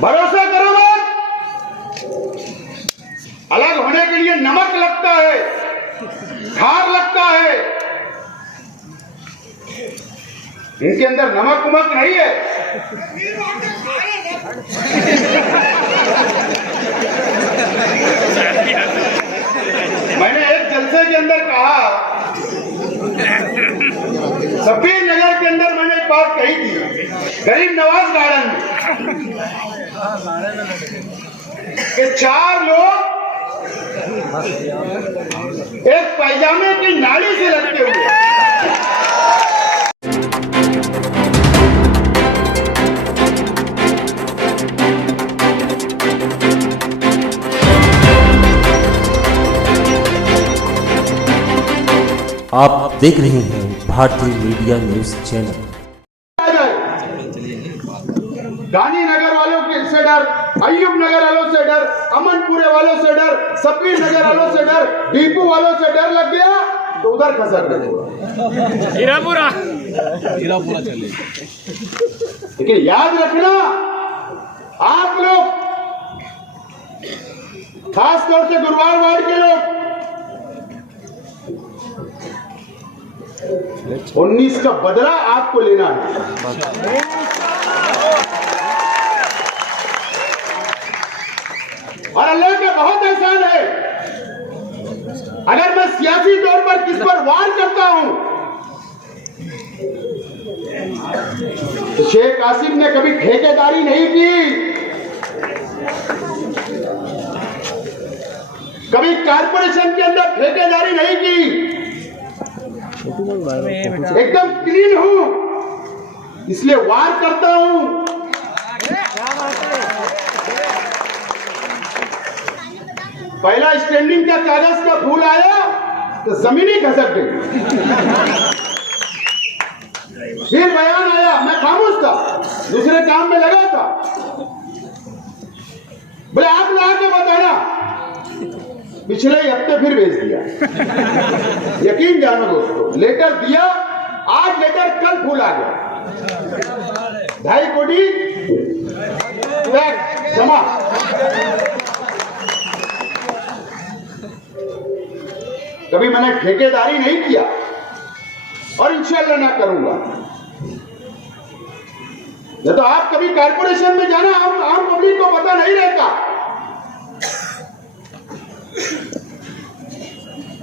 भरोसा करो मत। अलग होने के लिए नमक लगता है, खार लगता है, इनके अंदर नमक उमक नहीं है। मैंने एक जलसे के अंदर कहा, सफीर नगर के अंदर मैंने एक बात कही थी, गरीब नवाज गार्डन में, कि 4 लोग एक पैजामे की नाली से लटके हुए। आप देख रहे हैं भारतीय मीडिया न्यूज चैनल। गांधीनगर वालों से डर, अय्यूब नगर वालों से डर, अमनपुरे वालों से डर, सफीर नगर वालों से डर, डीपू वालों से डर लग गया तो उधर खसक गए। हीरापुरा चले। लेकिन याद रखना, आप लोग, खास तौर से गुरुवार वार्ड के लोग, 19 का बदला आपको लेना है। और अल्लाह का बहुत एहसान है, अगर मैं सियासी तौर पर किस पर वार करता हूं तो शेख आसिफ ने कभी ठेकेदारी नहीं की, कभी कारपोरेशन के अंदर ठेकेदारी नहीं की, एकदम क्लीन हूं, इसलिए वार करता हूं। पहला स्टैंडिंग का कागज का फूल आया तो जमीन ही खसक गई। फिर बयान आया, मैं खामोश था, दूसरे काम में लगा था। बोले आप लोग आके बताना, पिछले हफ्ते फिर भेज दिया। यकीन जानो दोस्तों, लेटर दिया, आज लेटर, कल फूल आ गया। 2.5 कोटी जमा। कभी मैंने ठेकेदारी नहीं किया और इंशाअल्लाह ना करूंगा। या तो आप कभी कारपोरेशन में जाना, आम पब्लिक को पता नहीं रहता।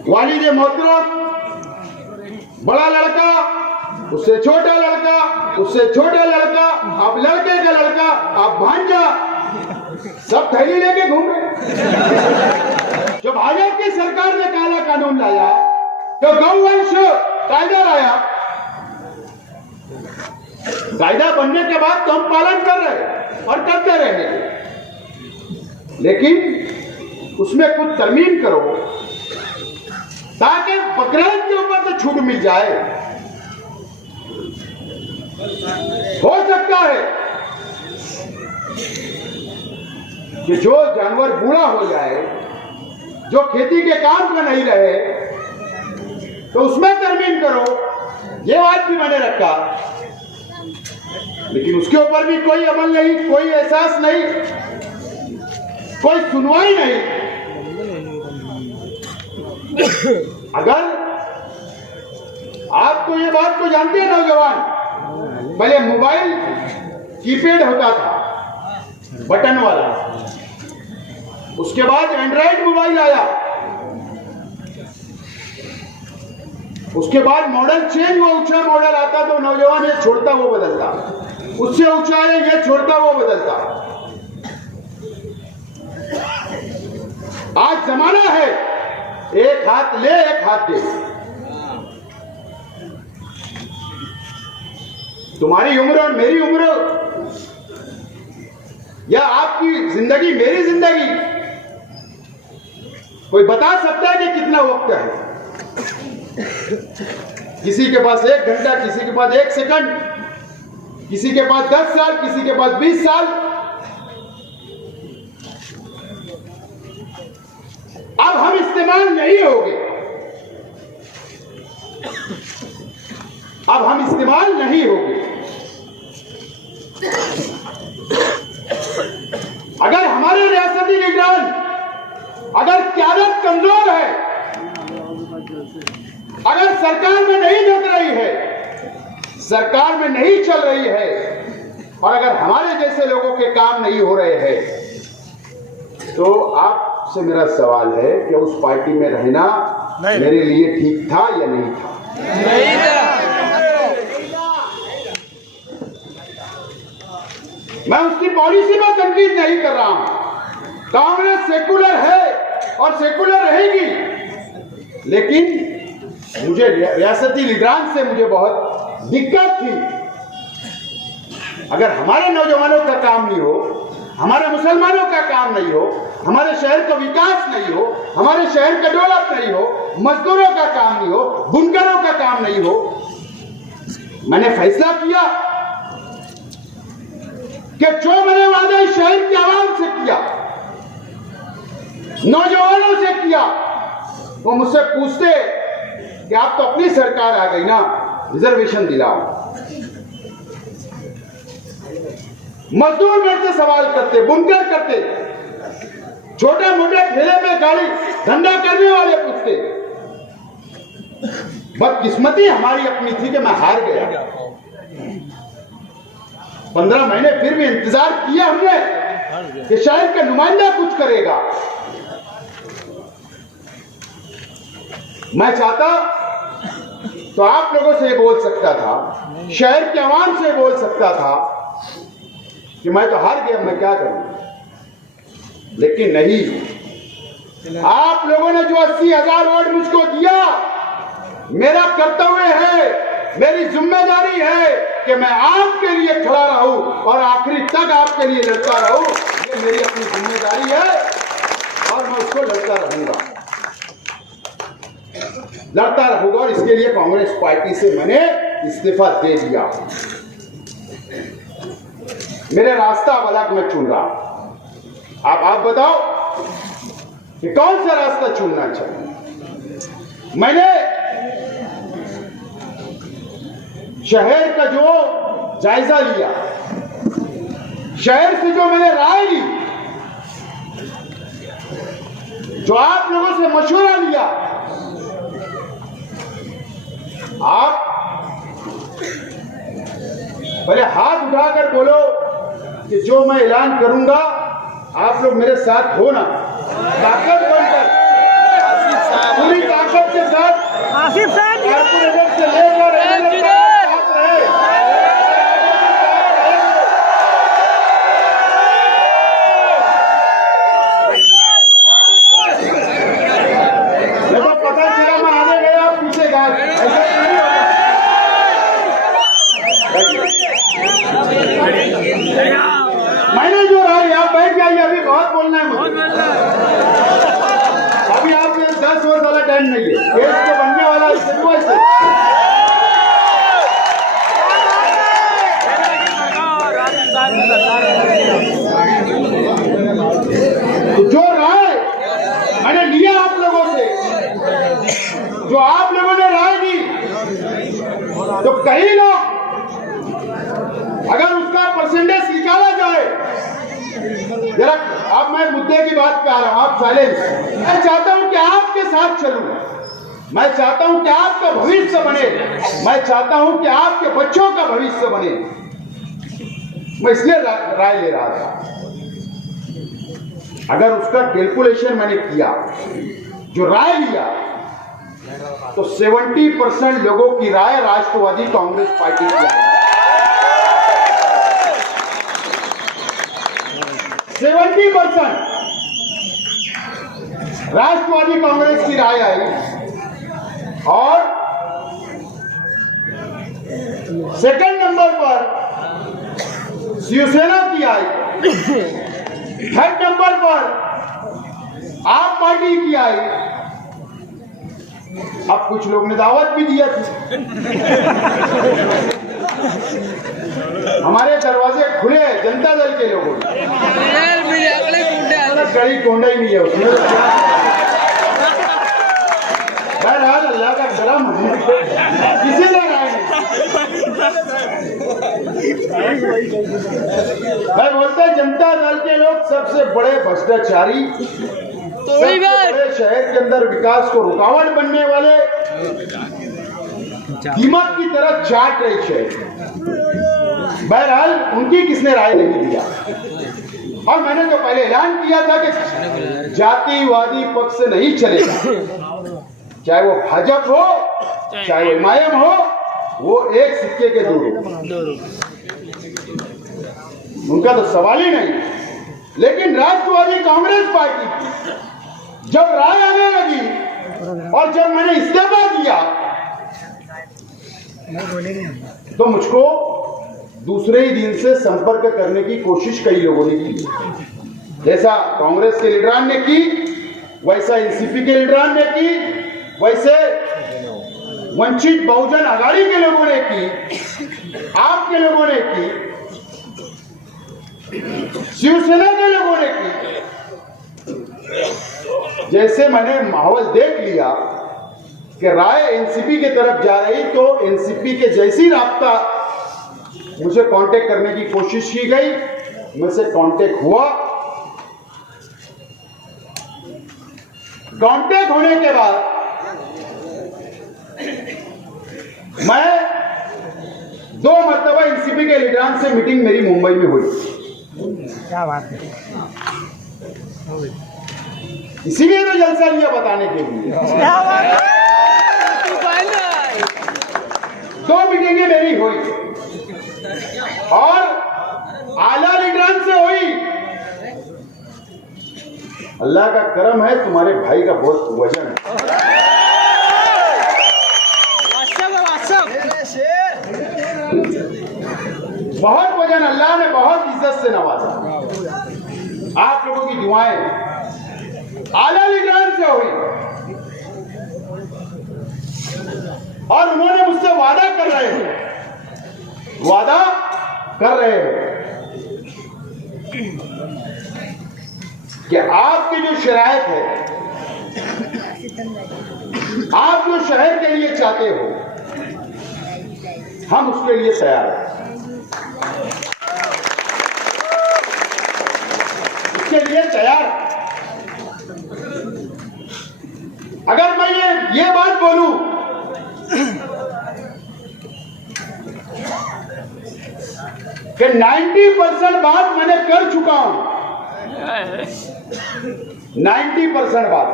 वालिद मोहतरम, बड़ा लड़का, उससे छोटा लड़का, उससे छोटा लड़का, आप लड़के का लड़का, आप भांजा, सब थैली लेके घूम रहे। जब भाजपा की सरकार ने काला कानून लाया, तो गौवंश कायदा लाया, कायदा बनने के बाद तो हम पालन कर रहे और करते रहेंगे, लेकिन उसमें कुछ तरमीम करो ताकि बकरीद के ऊपर तो छूट मिल जाए। हो सकता है कि जो जानवर बूढ़ा हो जाए, जो खेती के काम का नहीं रहे, तो उसमें तरमीम करो, ये बात भी मैंने रखा। लेकिन उसके ऊपर भी कोई अमल नहीं, कोई एहसास नहीं, कोई सुनवाई नहीं। अगर आप तो ये बात को जानते हैं नौजवान, पहले मोबाइल कीपैड होता था, बटन वाला, उसके बाद एंड्रॉइड मोबाइल आया, उसके बाद मॉडल चेंज हुआ, ऊंचा मॉडल आता तो नौजवान ये छोड़ता वो बदलता, उससे ऊंचा है ये छोड़ता वो बदलता। आज जमाना है एक हाथ ले एक हाथ दे। तुम्हारी उम्र और मेरी उम्र, या आपकी जिंदगी मेरी जिंदगी, कोई बता सकता है कि कितना वक्त है? किसी के पास 1 घंटा, किसी के पास 1 सेकंड, किसी के पास 10 साल, किसी के पास 20 साल। अब हम इस्तेमाल नहीं होंगे, अब हम इस्तेमाल नहीं होंगे। अगर क्यादत कमजोर है, अगर सरकार में नहीं ढक रही है, सरकार में नहीं चल रही है, और अगर हमारे जैसे लोगों के काम नहीं हो रहे हैं, तो आपसे मेरा सवाल है कि उस पार्टी में रहना मेरे लिए ठीक था या नहीं था? मैं उसकी पॉलिसी पर तनकीद नहीं कर रहा हूं। कांग्रेस सेकुलर है और सेकुलर रहेगी, लेकिन मुझे रियासती लीडरान से मुझे बहुत दिक्कत थी। अगर हमारे नौजवानों का काम नहीं हो, हमारे मुसलमानों का काम नहीं हो, हमारे शहर का विकास नहीं हो, हमारे शहर का डेवलप नहीं हो, मजदूरों का काम नहीं हो, बुनकरों का काम नहीं हो, मैंने फैसला किया कि जो मैंने वादा इस शहर की आवाम से किया, नौजवानों से किया, वो मुझसे पूछते कि आप तो अपनी सरकार आ गई ना, रिजर्वेशन दिलाओ। मजदूर मेरे से सवाल करते, बुनकर करते, छोटे मोटे ठेले पे गाड़ी धंधा करने वाले पूछते। बदकिस्मती हमारी अपनी थी कि मैं हार गया। 15 महीने फिर भी इंतजार किया हमने कि शायद का नुमाइंदा कुछ करेगा। मैं चाहता तो आप लोगों से बोल सकता था, शहर के आवाम से बोल सकता था कि मैं तो हार गया, मैं क्या करूं, लेकिन नहीं। आप लोगों ने जो 80,000 वोट मुझको दिया, मेरा कर्तव्य है, मेरी जिम्मेदारी है कि मैं आपके लिए खड़ा रहूं और आखिरी तक आपके लिए लड़ता रहूं। ये मेरी अपनी जिम्मेदारी है और मैं उसको लड़ता रहूंगा, और इसके लिए कांग्रेस पार्टी से मैंने इस्तीफा दे दिया। मेरे रास्ता अब अलग मैं चुन रहा। आप बताओ कि कौन सा रास्ता चुनना चाहिए। मैंने शहर का जो जायजा लिया, शहर से जो मैंने राय ली, जो आप लोगों से मशवरा लिया, आप पहले हाथ उठाकर बोलो कि जो मैं ऐलान करूंगा आप लोग मेरे साथ हो ना, ताकत बनकर, पूरी ताकत के साथ, कारपोरेटर से लेकर देखो, पता चला मैं आगे गया, आप पीछे गए, ऐसा नहीं होगा। मैंने जो राय, आप बैठ जाइए, अभी बहुत बोलना है मुझे। अभी आपने 10 वर्ष वाला टाइम नहीं है, केस तो बनने वाला है। जो राय मैंने लिया आप लोगों से, जो आप लोगों ने राय दी, तो कई लोग, अगर उसका परसेंटेज निकाला जाए, जरा अब मैं मुद्दे की बात कर रहा हूं, आप साइलेंस। मैं चाहता हूं कि आपके साथ चलूं, मैं चाहता हूं कि आपका भविष्य बने, मैं चाहता हूं कि आपके बच्चों का भविष्य बने। मैं इसलिए राय ले रहा था। अगर उसका कैलकुलेशन मैंने किया, जो राय लिया, तो 70% लोगों की राय राष्ट्रवादी कांग्रेस पार्टी की आई। 70% राष्ट्रवादी कांग्रेस की राय आई, और सेकंड नंबर पर शिवसेना की आई, थर्ड नंबर पर आप पार्टी की आई। अब कुछ लोग ने दावत भी दिया थी, हमारे दरवाजे खुले जनता दल के लोगों ने। गड़ी कोंडा ही नहीं है उसमें। बहरहाल अल्लाह का करम है, किसी ने राय नहीं। मैं बोलता जनता दल के लोग सबसे बड़े भ्रष्टाचारी बड़े शहर के अंदर विकास को रुकावट बनने वाले दीमक की तरह चाट रहे शहर। बहरहाल उनकी किसने राय नहीं दिया। और मैंने जो पहले ऐलान किया था कि जातिवादी पक्ष से नहीं चलेगा, चाहे वो भाजपा हो चाहे वो एमआईएम हो, वो एक सिक्के के दो रूप, उनका तो सवाल ही नहीं। लेकिन राष्ट्रवादी कांग्रेस पार्टी जब राय आने लगी और जब मैंने इस्तीफा दिया तो मुझको दूसरे ही दिन से संपर्क करने की कोशिश कई लोगों ने की। जैसा कांग्रेस के लीडरान ने की, वैसा एनसीपी के लीडरान ने की, वैसे वंचित बहुजन आघाड़ी के लोगों ने की, आपके लोगों ने की, शिवसेना के लोगों ने की। जैसे मैंने माहौल देख लिया कि राय एनसीपी की तरफ जा रही, तो एनसीपी के जैसी राब्ता मुझे कांटेक्ट करने की कोशिश की गई, मुझसे कांटेक्ट हुआ। कांटेक्ट होने के बाद मैं 2 मरतबा एनसीपी के लीडरान से मीटिंग मेरी मुंबई में हुई। क्या बात है। इसीलिए तो जलसा लिया बताने के लिए। क्या बात है। 2 मीटिंगें मेरी हुई और आला लीडरान से हुई। अल्लाह का करम है, तुम्हारे भाई का बहुत वजन है। बहुत वजन, अल्लाह ने बहुत इज्जत से नवाजा। आप लोगों की दुआएं आला लीडरान से हुई और उन्होंने मुझसे वादा कर रहे हैं कि आपकी जो शरायत है, आप जो शहर के लिए चाहते हो, हम उसके लिए तैयार हैं। उसके लिए तैयार। अगर मैं ये बात बोलूं कि 90% बात मैंने कर चुका हूं, 90% बात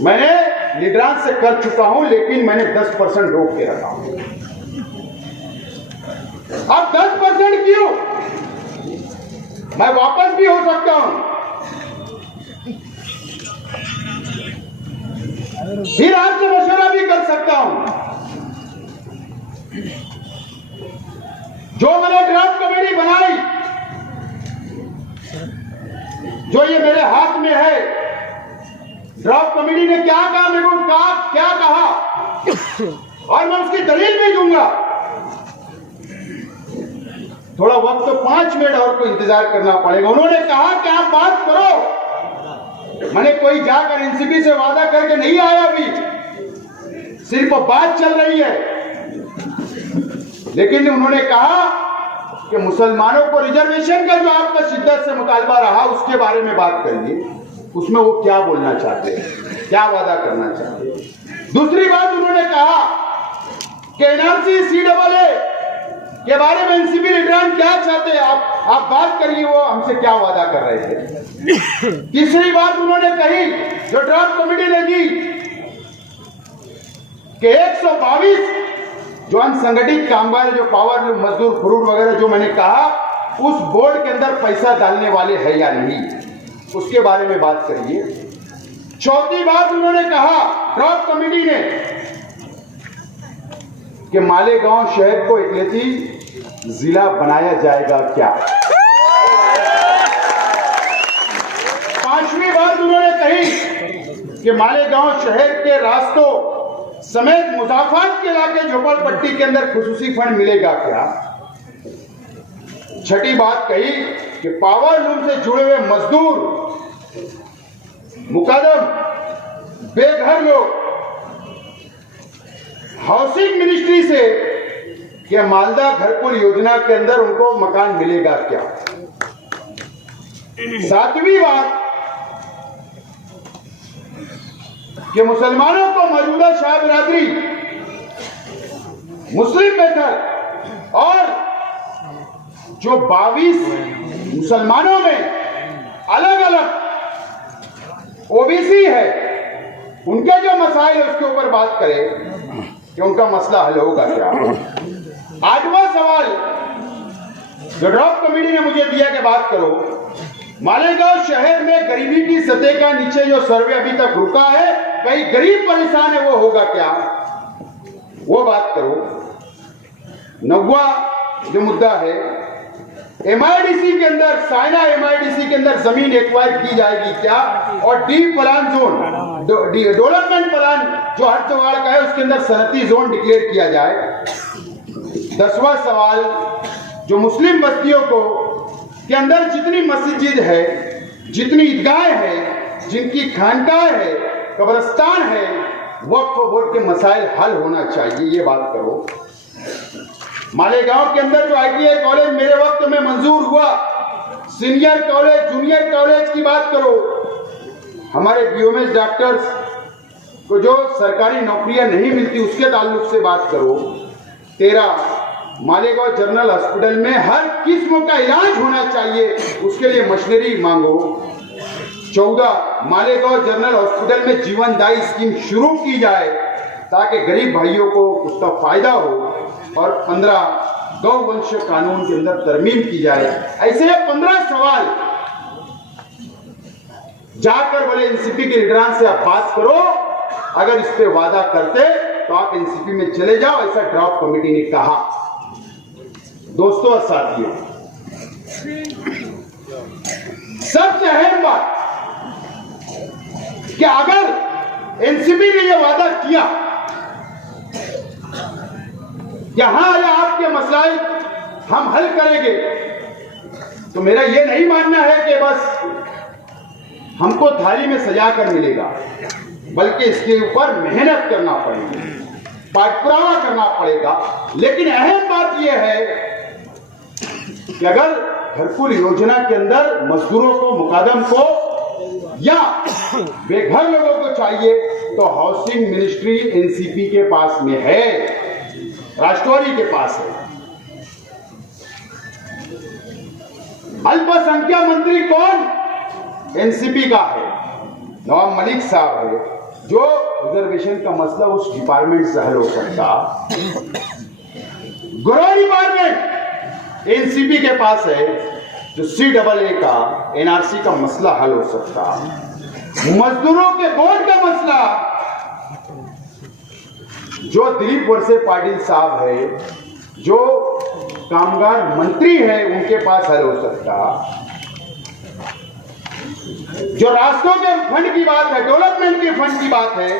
मैंने लीडरान से कर चुका हूं, लेकिन मैंने 10% रोक के रखा हूं। अब 10% क्यों? मैं वापस भी हो सकता हूं, फिर आपसे मशवरा भी कर सकता हूं। जो मैंने ड्राफ्ट कमेटी बनाई, जो ये मेरे हाथ में है, ड्राफ्ट कमेटी ने क्या कहा, मेरे को क्या कहा, और मैं उसकी दलील भी दूंगा। थोड़ा वक्त तो 5 मिनट और को इंतजार करना पड़ेगा। उन्होंने कहा कि आप बात करो। मैंने कोई जाकर एनसीपी से वादा करके नहीं आया, अभी सिर्फ बात चल रही है। लेकिन उन्होंने कहा कि मुसलमानों को रिजर्वेशन का जो आपका शिद्दत से मुतालबा रहा, उसके बारे में बात करिए। उसमें वो क्या बोलना चाहते हैं, क्या वादा करना चाहते हैं। दूसरी बात उन्होंने कहा कि एनआरसी सीएए के बारे में एनसीपी लीडरान क्या चाहते हैं, आप बात करिए, वो हमसे क्या वादा कर रहे थे। तीसरी बात उन्होंने कही, जो ड्राफ्ट कमेटी ने दी, कि 122 जो असंगठित कामगार, जो पावर मजदूर, फ्रूट वगैरह, जो मैंने कहा, उस बोर्ड के अंदर पैसा डालने वाले हैं या नहीं, उसके बारे में बात करिए। चौथी बात उन्होंने कहा ड्राफ्ट कमेटी ने कि मालेगांव शहर को एकलती जिला बनाया जाएगा क्या। पांचवी बात उन्होंने कही कि मालेगांव शहर के रास्तों समेत मुजाफात के इलाके झोपड़पट्टी के अंदर खुसूसी फंड मिलेगा क्या। छठी बात कही कि पावर लूम से जुड़े हुए मजदूर, मुकदम, बेघर लोग हाउसिंग मिनिस्ट्री से क्या मालदा घरकुल योजना के अंदर उनको मकान मिलेगा क्या। सातवीं बात कि मुसलमानों को मौजूदा शाह बिरादरी मुस्लिम मेथड और जो 22 मुसलमानों में अलग अलग ओबीसी है उनके जो मसाइल है उसके ऊपर बात करें कि उनका मसला हल होगा क्या। आठवां सवाल जो ड्रॉप कमेटी ने मुझे दिया कि बात करो, मालेगांव शहर में गरीबी की सतह का नीचे जो सर्वे अभी तक रुका है, कई गरीब परेशान है, वो होगा क्या, वो बात करो। 9वां जो मुद्दा है, एमआईडीसी के अंदर, साइना एमआईडीसी के अंदर जमीन एक्वायर की जाएगी क्या, और D plan zone, development plan जो हरद्वार का है उसके अंदर सनती जोन डिक्लेयर किया जाए। 10वां सवाल जो मुस्लिम बस्तियों को के अंदर जितनी मस्जिद है, जितनी ईदगाहें हैं, जिनकी खानकाह है, कब्रिस्तान है, वक्फ बोर्ड के मसाइल हल होना चाहिए, ये बात करो। मालेगांव के अंदर जो आईटीआई कॉलेज मेरे वक्त में मंजूर हुआ, सीनियर कॉलेज, जूनियर कॉलेज की बात करो। हमारे बीओएमएस डॉक्टर्स को जो सरकारी नौकरियां नहीं मिलती उसके ताल्लुक से बात करो। 13 मालेगांव जनरल हॉस्पिटल में हर किस्म का इलाज होना चाहिए, उसके लिए मशीनरी मांगो। 14 मालेगांव जनरल हॉस्पिटल में जीवनदायी स्कीम शुरू की जाए ताकि गरीब भाइयों को उसका फायदा हो। और 15 गौवंश कानून के अंदर तरमीम की जाए। ऐसे 15 सवाल जाकर बोले एनसीपी के लीडरान से आप बात करो, अगर इस पे वादा करते तो आप एनसीपी में चले जाओ, ऐसा ड्रॉप कमेटी ने कहा। दोस्तों और साथियों, सबसे अहम बात कि अगर एनसीपी ने यह वादा किया कि हाँ ये आपके मसाइल हम हल करेंगे, तो मेरा ये नहीं मानना है कि बस हमको थाली में सजा कर मिलेगा, बल्कि इसके ऊपर मेहनत करना पड़ेगी, पाठपुरावा करना पड़ेगा। लेकिन अहम बात यह है कि अगर घरकुल योजना के अंदर मजदूरों को, मुकादम को या बेघर लोगों को चाहिए तो हाउसिंग मिनिस्ट्री एनसीपी के पास में है, राष्ट्रवादी के पास है। अल्पसंख्यक मंत्री कौन? एनसीपी का है, नवाब मलिक साहब है, जो रिजर्वेशन का मसला उस डिपार्टमेंट से हल हो सकता। गृह डिपार्टमेंट एनसीपी के पास है, जो CAA का एनआरसी का मसला हल हो सकता। मजदूरों के बोर्ड का मसला जो दिलीप वरसे पाटिल साहब है, जो कामगार मंत्री है, उनके पास हल हो सकता। जो रास्तों के फंड की बात है, डेवलपमेंट के फंड की बात है,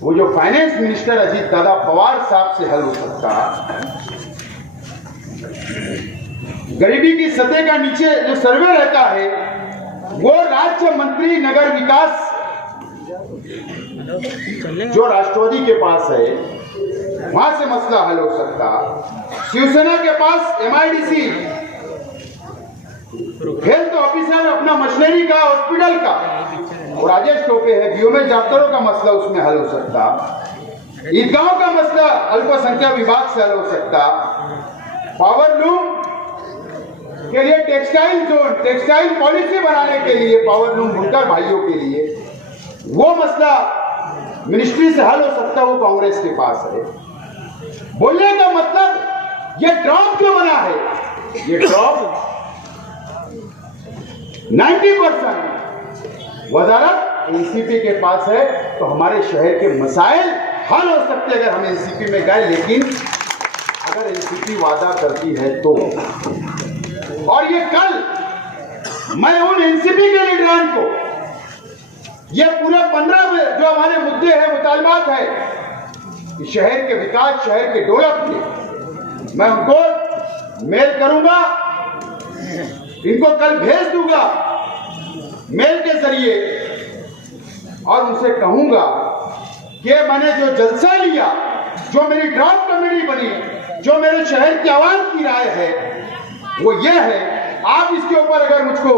वो जो फाइनेंस मिनिस्टर अजीत दादा पवार साहब से हल हो सकता। गरीबी की सतह का नीचे जो सर्वे रहता है, वो राज्य मंत्री नगर विकास जो राष्ट्रवादी के पास है, वहां से मसला हल हो सकता। शिवसेना के पास एमआईडीसी, हेल्थ ऑफिसर अपना मशीनरी का, हॉस्पिटल का, और राजेश टोपे है, बीओएमएस डॉक्टरों का मसला उसमें हल हो सकता। ईदगाहों का मसला अल्पसंख्यक विभाग से हल हो सकता। पावर लूम के लिए टेक्सटाइल जोन, टेक्सटाइल पॉलिसी बनाने के लिए पावर लूम बुनकर भाइयों के लिए वो मसला मिनिस्ट्री से हल हो सकता, वो कांग्रेस के पास है। बोलने का मतलब ये ड्रॉप क्यों बना है? ये ड्रॉप 90% वजारत एनसीपी के पास है, तो हमारे शहर के मसाइल हल हो सकते अगर हम एनसीपी में गए। लेकिन अगर एनसीपी वादा करती है तो, और ये कल मैं उन एनसीपी के लीडरान को ये पूरे 15 जो हमारे मुद्दे हैं, मुतालबात है शहर के विकास, शहर के डेवलप के, मैं उनको मेल करूंगा, इनको कल भेज दूंगा मेल के जरिए, और उनसे कहूंगा कि मैंने जो जलसा लिया, जो मेरी ड्राफ्ट कमेटी बनी, जो मेरे शहर की आवाम की राय है, वो ये है आप इसके ऊपर अगर मुझको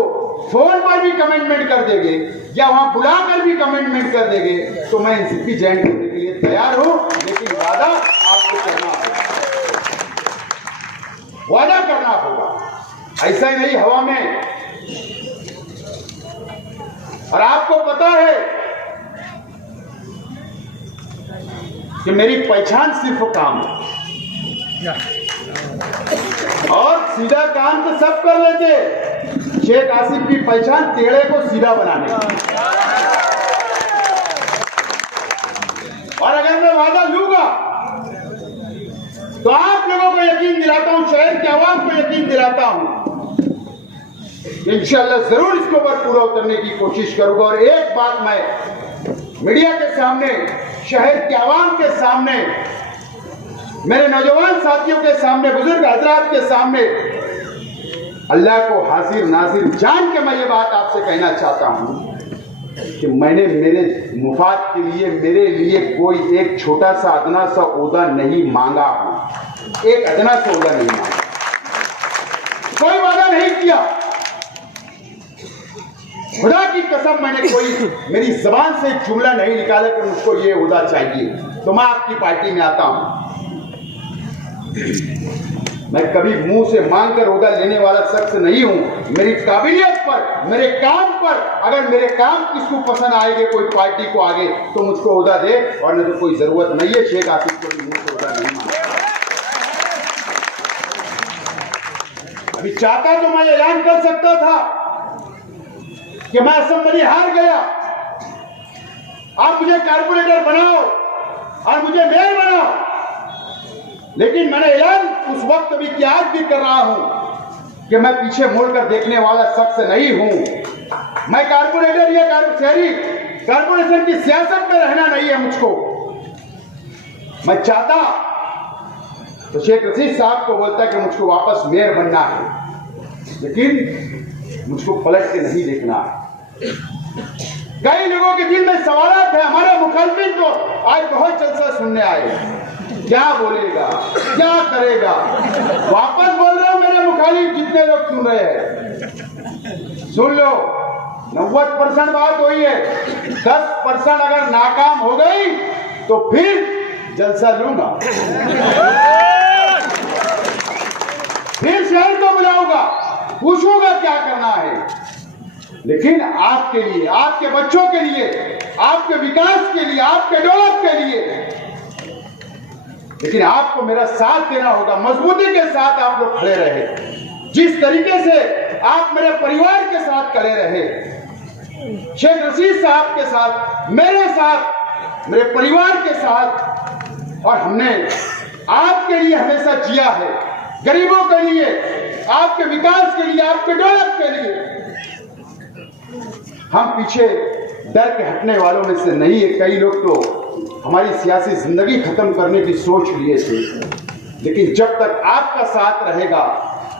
फोन पर भी कमेंटमेंट कर देंगे या वहां बुलाकर भी कमेंटमेंट कर देंगे तो मैं एनसीपी ज्वाइन करने के लिए तैयार हूं, लेकिन वादा आपको करना होगा, वादा करना होगा, ऐसा ही नहीं हवा में। और आपको पता है कि मेरी पहचान सिर्फ काम है और सीधा काम तो सब कर लेते, शेख आसिफ की पहचान टेढ़े को सीधा बनाने की। और अगर मैं वादा लूंगा तो आप लोगों को यकीन दिलाता हूं, शहर के आवाम को यकीन दिलाता हूं, इंशाअल्लाह जरूर इसके ऊपर पूरा उतरने की कोशिश करूंगा। और एक बात मैं मीडिया के सामने, शहर के आवाम के सामने, मेरे नौजवान साथियों के सामने, बुजुर्ग हजरात के सामने, अल्लाह को हाजिर नाजिर जान के मैं ये बात आपसे कहना चाहता हूं कि मैंने मेरे मुफाद के लिए, मेरे लिए कोई एक छोटा सा अदना सा ओहदा नहीं मांगा हूं, एक अदना सा ओहदा नहीं मांगा, कोई वादा नहीं किया। खुदा की कसम मैंने कोई मेरी जबान से एक जुमला नहीं निकाला कि मुझको ये ओहदा चाहिए तो मैं आपकी पार्टी में आता हूं। मैं कभी मुंह से मांगकर ओहदा लेने वाला शख्स नहीं हूं। मेरी काबिलियत पर, मेरे काम पर, अगर मेरे काम किसको पसंद आएंगे, कोई पार्टी को आगे तो मुझको ओहदा दे, और नहीं तो कोई जरूरत नहीं है शेख आसिफ को भी मुंह से ओहदा नहीं मांगा। अभी चाहता तो मैं ऐलान कर सकता था कि मैं असेंबली हार गया, आप मुझे कारपोरेटर बनाओ और मुझे मेयर बनाओ, लेकिन मैंने ऐलान उस वक्त भी किया, आज भी कर रहा हूं कि मैं पीछे मुड़कर देखने वाला शख्स नहीं हूं। मैं कारपोरेटर या शहरी कारपोरेशन की सियासत में रहना नहीं है मुझको। मैं चाहता तो शेख रशीद साहब को बोलता कि मुझको वापस मेयर बनना है, लेकिन मुझको पलट के नहीं देखना है। कई लोगों के दिल में सवाल है, हमारे मुखालफिन तो आज बहुत जलसा सुनने आए, क्या बोलेगा, क्या करेगा। वापस बोल रहा हूं, मेरे मुखालिफ जितने लोग सुन रहे हैं सुन लो, 90% बात हुई है, 10% अगर नाकाम हो गई तो फिर जलसा लूंगा, फिर शहर को बुलाऊंगा, पूछूंगा क्या करना है, लेकिन आपके लिए, आपके बच्चों के लिए, आपके विकास के लिए, आपके डेवलप के लिए। लेकिन आपको मेरा साथ देना होगा, मजबूती के साथ आप लोग खड़े रहे, जिस तरीके से आप मेरे परिवार के साथ खड़े रहे, शेख रशीद साहब के साथ, मेरे साथ, मेरे परिवार के साथ। और हमने आपके लिए हमेशा जिया है, गरीबों के लिए, आपके विकास के लिए, आपके डेवलप के लिए। हम पीछे डर के हटने वालों में से नहीं है। कई लोग तो हमारी सियासी जिंदगी खत्म करने की सोच लिए थे, लेकिन जब तक आपका साथ रहेगा,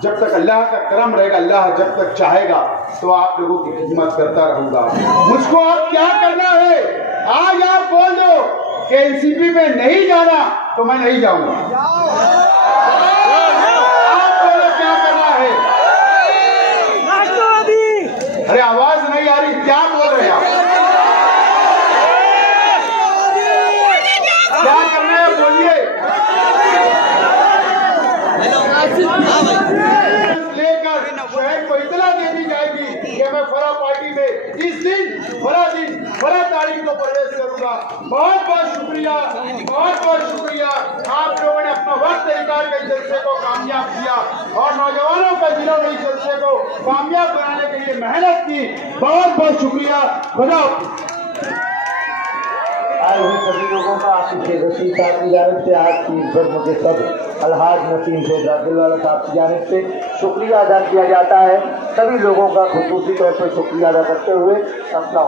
जब तक अल्लाह का करम रहेगा, अल्लाह जब तक चाहेगा तो आप लोगों की खिदमत करता रहूंगा। मुझको अब क्या करना है, आज आप बोल दो कि एनसीपी में नहीं जाना तो मैं नहीं जाऊंगा। आप बोलो क्या करना है। अरे आवाज नहीं आ रही, क्या बोल रहे हैं आप, क्या करना है बोलिए। लेकर शहर को इतला दे दी जाएगी कि मैं फला पार्टी में इस दिन, फला तारीख को प्रवेश करूंगा। बहुत बहुत शुक्रिया, बहुत बहुत शुक्रिया। आप लोगों ने अपना वक्त निकाल कर जलसे को कामयाब किया और नौजवानों का दिलों में इस जलसे को कामयाब बनाने के लिए मेहनत की। बहुत बहुत शुक्रिया। खुदा आए हुए सभी लोगों का आपकी शेख रशीद साहब की जानिब से, आज की इस के सब अलहाज नसीम शेख रादिल्ला साहब की जानिब से शुक्रिया अदा किया जाता है। सभी लोगों का खुसूसी तौर पर शुक्रिया अदा करते हुए अपना